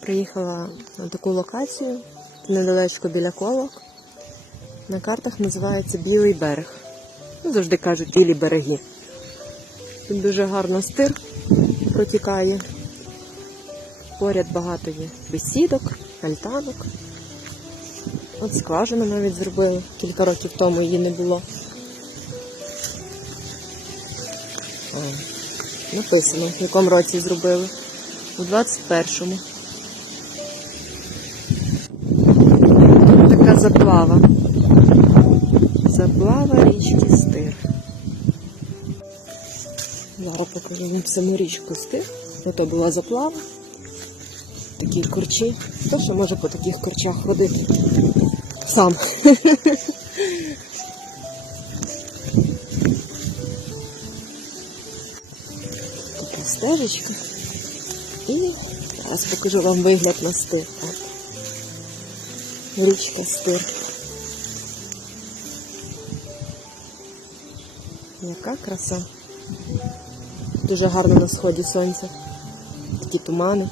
Приїхала на таку локацію недалечко біля колок. На картах називається Білий берег. Ну, Завжди кажуть білі береги. Тут дуже гарно стир протікає. Поряд багато є бесідок, альтанок. От скважину навіть зробили. Кілька років тому її не було. О, Написано, в якому році зробили. У 21-му. заплава. Заплава річки стир. Зараз покажу вам саму річку стир. Ото була заплава. Такі корчі. Хто ще може по таких корчах ходити? Сам. Така стежечка. І зараз покажу вам вигляд на стир річка стир. Яка краса. Дуже гарно на сході сонця. Такі тумани.